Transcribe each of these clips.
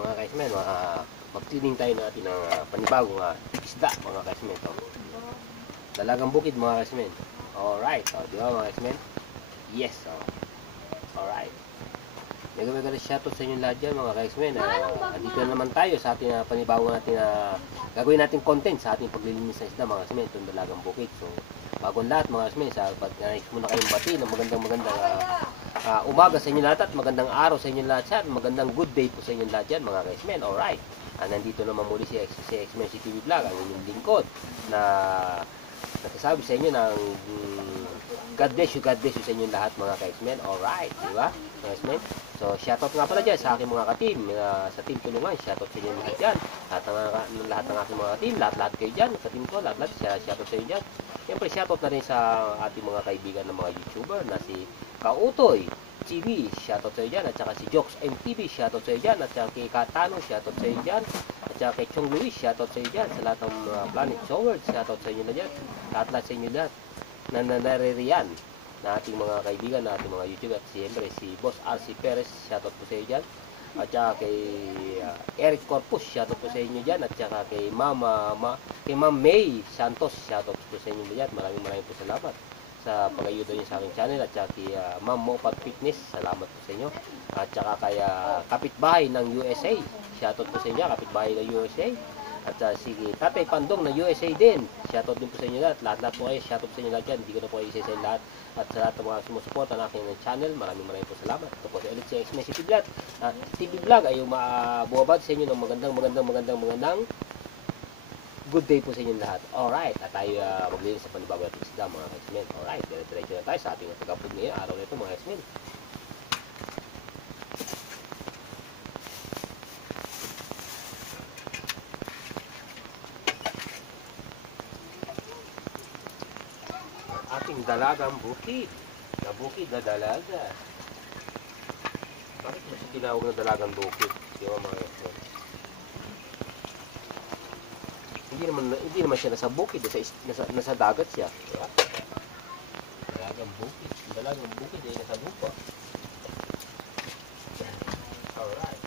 mga kaismen, mag-cleaning tayo natin ng panibagong isda mga kaismen. Dalagang bukid mga kaismen. Alright, di ba mga kaismen? Yes, alright. Mega shoutout sa inyo lahat dyan mga kaismen. Dito na naman tayo sa ating panibagong natin gagawin natin content sa ating paglilinis ng isda mga kaismen. Itong dalagang bukid. So, bagong lahat mga kaismen, nais muna kayong bati ng magandang umaga sa inyo lahat at magandang araw sa inyo lahat at magandang good day po sa inyo lahat dyan mga kaismen. Alright, nandito naman muli si X-Men TV Vlog, ang inyong lingkod na nagsasabi sa inyo ng God bless you sa inyo lahat mga kaismen. Alright, di ba mga kaismen? So, shoutout nga pala dyan sa aking mga ka-team, sa team tulungan, shoutout sa inyo lahat dyan. Lahat ng aking mga team, lahat kayo dyan, sa team ko, lahat, shoutout sa inyo dyan. Siyempre, shoutout na rin sa ating mga kaibigan ng mga YouTuber na si Kautoy TV, shoutout sa inyo dyan, at saka si Jokes MTV, shoutout sa inyo dyan, at saka kay Katano, shoutout sa inyo dyan, at saka kay Chong Luis, shoutout sa inyo dyan, sa lahat ng Planet Soward, shoutout sa inyo na dyan, lahat sa inyo dyan, na naririyan na ating mga kaibigan, na ating mga YouTuber, at siyempre si Boss RC Perez, shoutout po sa inyo dyan, at saka kay Eric Corpus, shoutout po sa inyo dyan, at saka kay Ma'am May Santos, shoutout po sa inyo dyan. Maraming po salamat sa pag-ayuda niyo sa aking channel, at saka kay Ma'am Mopat Fitness, salamat po sa inyo, at saka kay kapitbahay ng USA, shoutout po sa inyo, kapitbahay ng USA, at si Tatay Pandong ng USA din, shoutout din po sa inyo lahat po kayo, shoutout sa inyo lahat dyan, hindi ko na po kayo isa-isa lahat, at sa lahat ng mga sumusuporta ng aking channel, maraming po salamat. Ito po ulit si X-Men TV Vlog ay buwabad sa inyo ng magandang good day po sa inyo lahat. Alright, at tayo maglinis sa panibagong natin isda mga X-Men. Alright, diretso na tayo sa ating tagapod ngayon araw na ito mga X-Men. Ating dalagang bukid. Na bukid na dalaga. Bakit mo siya tinawag na dalagang bukid? Di ba mga X-Men? Hindi naman siya nasa bukid, nasa dagat siya. Diba? Dalagang bukid. Dalagang bukid ay nasa lupa. Alright.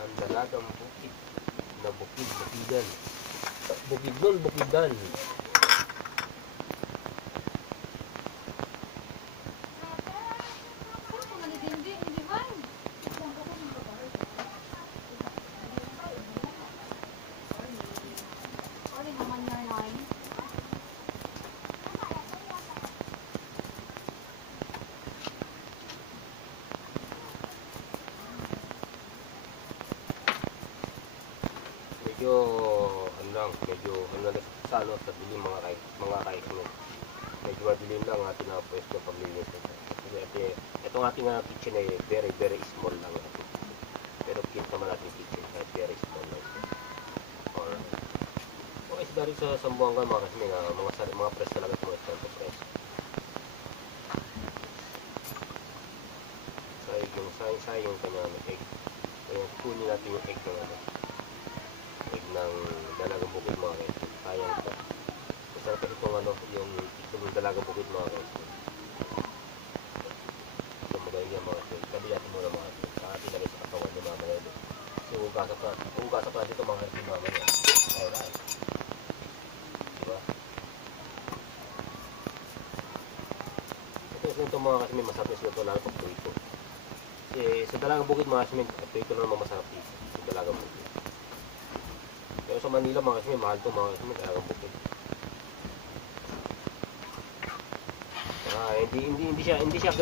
Ang dalagang bukid. Na bukidan. Bukidan. Medyo sa dilim mga kaismen. Medyo madilim lang ating pwesto ng paglinis. Kasi itong ating kitchen ay very small lang. Pero kita naman natin kitchen ay very small lang. Alright. Okay, so dahil sa Sambuanga mga kaismen, mga press talaga ito, mga stand press. Sayang kanyang egg. Kaya kunin natin yung egg ng dalagang bukid mga kaismen. Sayang ito. Masarap kasi yung dalagang bukid mga kaismen. So magaling yan mga kaismen. Kabiyatin muna mga kaismen. Saka tinagay sa katawan ng mamaya ito. So ugasa pa dito mga kaismen mamaya. Alright. Diba? Ito mga kaismen, masarap yung ito lalo pag tuwito. Sa dalagang bukid mga kaismen, tuwito na naman masarap dito. Sa dalagang bukid. Pero sa Manila mga kaismen, mahal ito mga kaismen, dalagang bukid. Hindi siya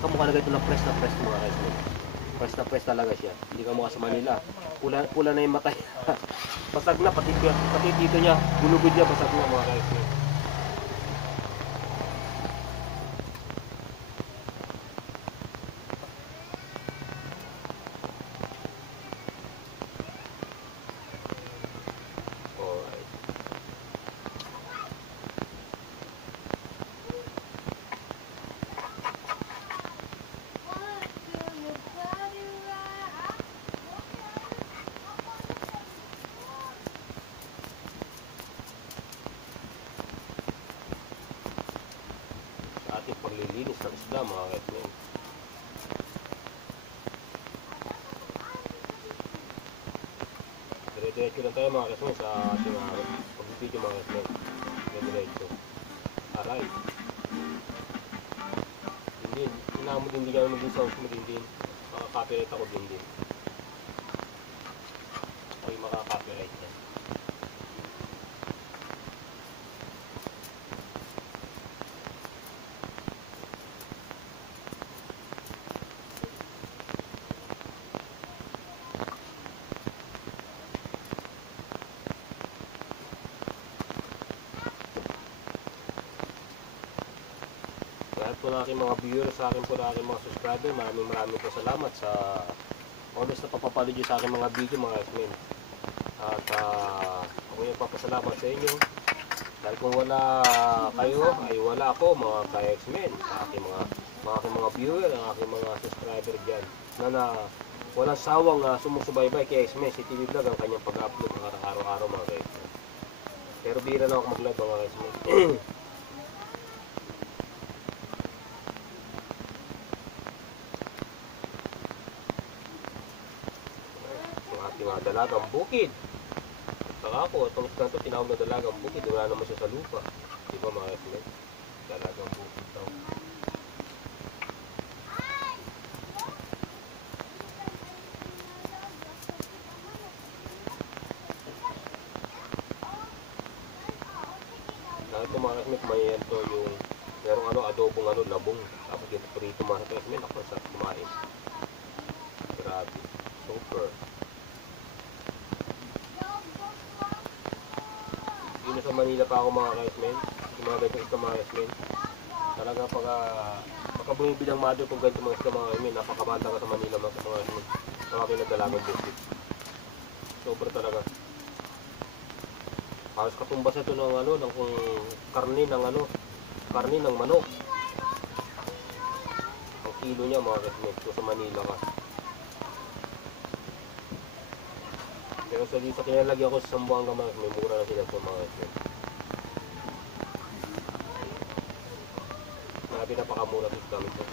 kamukha na ganito na press mga kaismen. Press talaga siya. Hindi kamukha sa Manila. Pula na yung mata niya. Basag na, pati dito niya, gulugod niya, basag na mga kaismen. Ating paglilinis ng isda mga kaismen. diretso lang tayo mga kasmen sa ating pag-video mga kasmen. Diretso. Alright. Din. Inamod din kami maging sounds mo din. Makaka-copyright ako din. Ay makaka-copyright yan. Lahat po ng aking mga viewers, sa akin po ng aking mga subscriber, maraming po salamat sa always na papapalo dyan sa aking mga video mga kasmen. At ako yung papasalamat sa inyo. Dahil kung wala kayo, ay wala ako mga ka-X-Men. Sa aking mga viewer, ang aking mga subscriber dyan. Na walang sawang sumusubaybay kay X-Men. Si TV Vlog ang kanyang pag-upload araw-araw mga ka-X-Men. Pero bira na ako mag-live mga ka-X-Men. Mga dalagang bukid. Saka ako, itong isang ito, tinawag na dalagang bukid. Wala naman siya sa lupa. Di ba mga kasmen? Dalagang bukid daw. Na ito mga kasmen, may ito yung merong adobong labong. Tapos dito prito mga kasmen. Ako sa kumain. Grabe. Super. Sa Manila pa ako mga ka-X-Men, yung mga ganito isda mga X-Men. Talaga pagka bumibilang mother kung ganito mga isda mga X-Men, napakabata ka sa Manila mga X-Men. Sa mga pinagdalagang bukid. Sobra talaga. Halos katumbas ito ng karne ng manok. Ang kilo niya mga X-Men, so sa Manila ka. Pero sa kinalagyan ko sa Sambuanga mga may mura na sila sa mga X-Men. Napakamura ito gamit ko.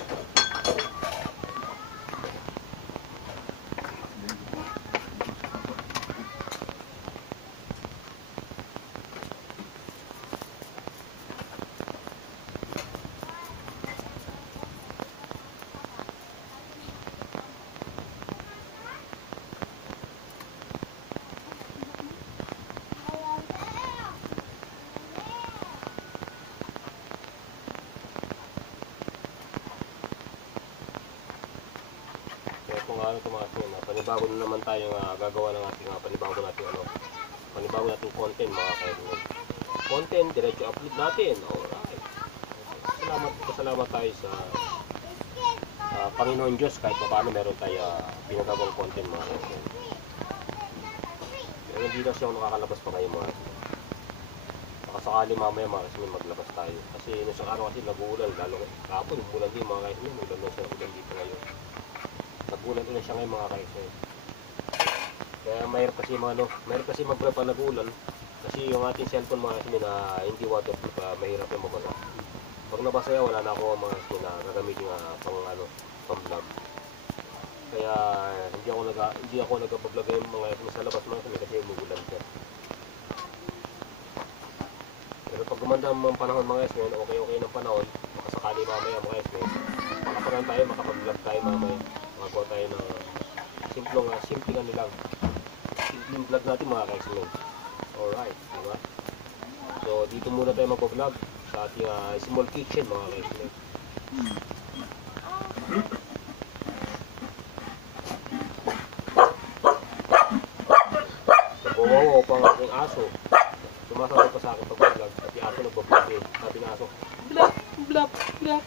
Panibago na naman tayo gagawa ng ating panibago nating content mga kaibigan. Content, diretso upload natin. Alright. Salamat tayo sa Panginoon Diyos kahit paano meron tayo pinagagawang content mga kaibigan. Pero hindi na siya nakakalabas pa ngayon mga kaibigan. Baka sakali mamaya mga kaibigan maglabas tayo. Kasi nung sa araw kasi nag-uulan, lalo kapon, umulan din mga kaibigan. Ulan na siya, ulan dito ngayon. Nag-ulan ulan siya ngayon mga kaibigan. Kaya mayroon kasi mag-vlog pa nag-ulan kasi yung ating cellphone mga kasmin na hindi waterproof, mahirap yung mabasa. Pag nabasa yan, wala na ako mga kasmin na gagamitin pang vlog. Kaya hindi ako nag-vlog yung mga kasmin sa labas mga kasmin kasi umuulan siya. Pero pag gumanda ang panahon mga kasmin, okay ng panahon, makasakali mamaya mga kasmin, makapag-vlog tayo mamaya, magawa tayo ng simpleng lang. Simpleng vlog natin mga ka-X-Men. Alright, diba? So, dito muna tayo mag-vlog sa ating small kitchen mga ka-X-Men. Nabawaw pa ang aking aso. Sumasabay pa sa akin pag-vlog. At yung aso nagbablog din. Sabi ng aso, blap, blap, blap.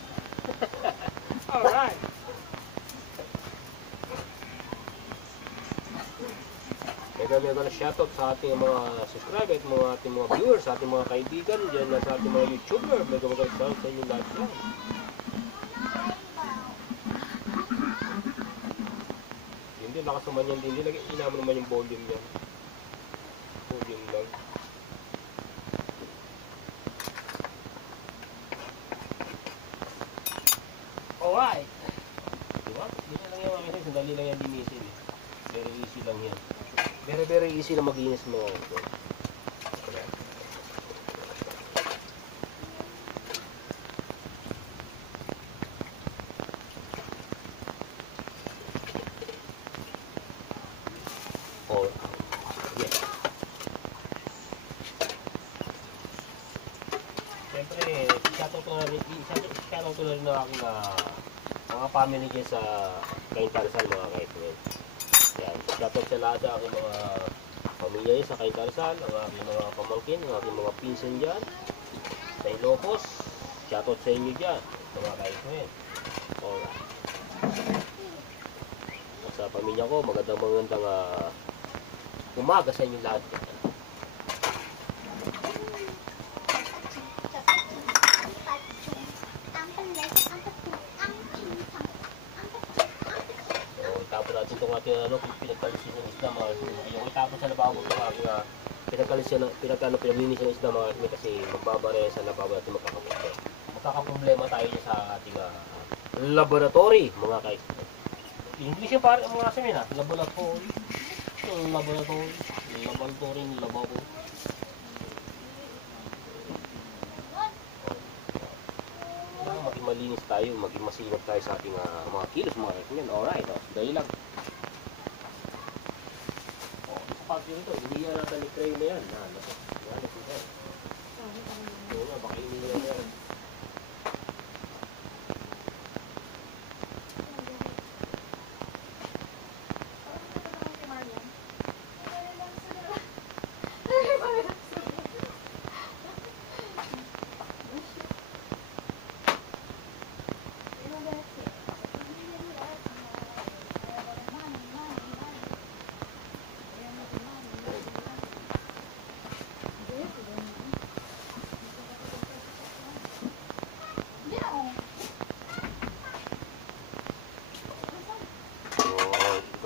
Alright. Mega shoutout sa ating mga subscriber at ating mga viewers, sa ating mga kaibigan dyan, sa ating mga YouTuber. Mega shoutout sa inyo lahat yan. Hindi, lakas naman yan din. Inaman naman yung volume yan. Volume lang. Alright. Diba? Dito lang yung mga sandali lang yan dinisin. Very easy lang yan. Very easy sila maglinis mga kasmen. Oh, yes. Siyempre, shoutout na rin ng aking mga family dyan sa Cainta-Rizal mga kasmen. Yan, shoutout sa lahat sa aking mga pamilya sa Cainta-Rizal, ang aking mga pamangkin, ang aking mga pinsan dyan, sa Ilocos, shoutout sa inyo dyan, mga kasmen. Alright. Sa pamilya ko, magandang umaga sa inyo lahat. Tapos natin itong ating pinagkalisin ng isda mga kasmen. Yung itapon sa lababo itong ating pinaglinis ng isda mga kasmen kasi magbabare sa lababo natin magkakaproblema tayo sa ating laboratory mga kasmen. English yung parang mga kasmen laboratory. Laboratory, lababo. Maging malinis tayo, maging masinop tayo sa ating mga kilos mga kasmen. Alright, dahil lang. Sa pagyo nito, hindi yan natin i-tray na yan. Baka hindi na yan.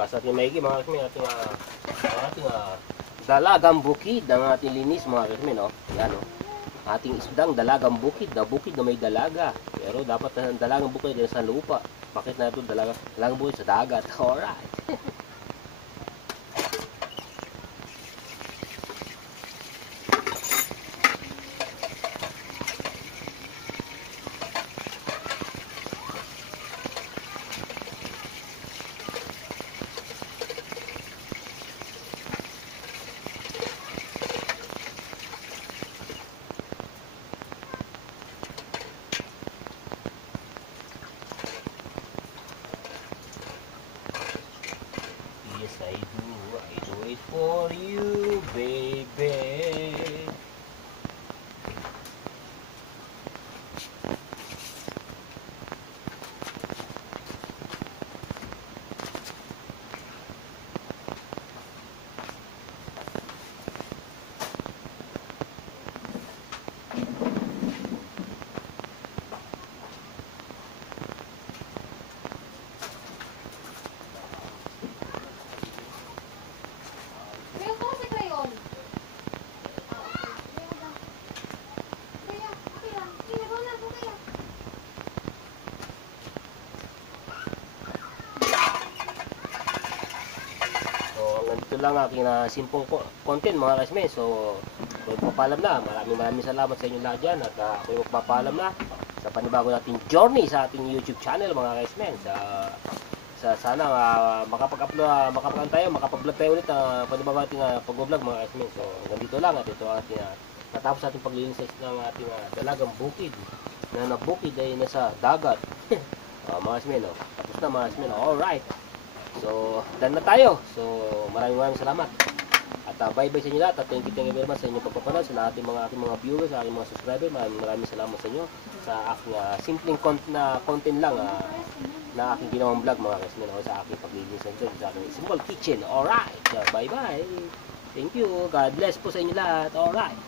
Sa ating maigi mga kasmen, ating dalagang bukid ng ating linis mga kasmen, no? Yan, no? Ating isdang dalagang bukid na may dalaga. Pero dapat ang dalagang bukid din sa lupa. Bakit na ito dalagang bukid sa dagat? Alright. I do it for you, baby. Ito lang aking simpong content mga kasmen. So magpapaalam na. Maraming salamat sa inyo lahat dyan. At ako yung magpapaalam na sa panibago nating journey sa ating YouTube channel mga kasmen. Sana makapag-upload tayo, makapag-vlog tayo ulit panibago nating pag-vlog mga kasmen. So nandito lang at ito ating natapos ating paglilinis ng ating dalagang bukid. Na bukid ay nasa dagat. Mga kasmen, tapos na mga kasmen. Alright. So, done na tayo. So, maraming salamat. At bye-bye sa inyo lahat. At thank you very much sa inyong pagpapanood. Sa lahat ng aking mga viewers, sa aking mga subscribers. Maraming salamat sa inyo. Sa aking simpleng content lang na aking ginawang vlog mga kasmen. Sa aking paglilinis ng sa aking simple kitchen. Alright. So, bye-bye. Thank you. God bless po sa inyo lahat. Alright.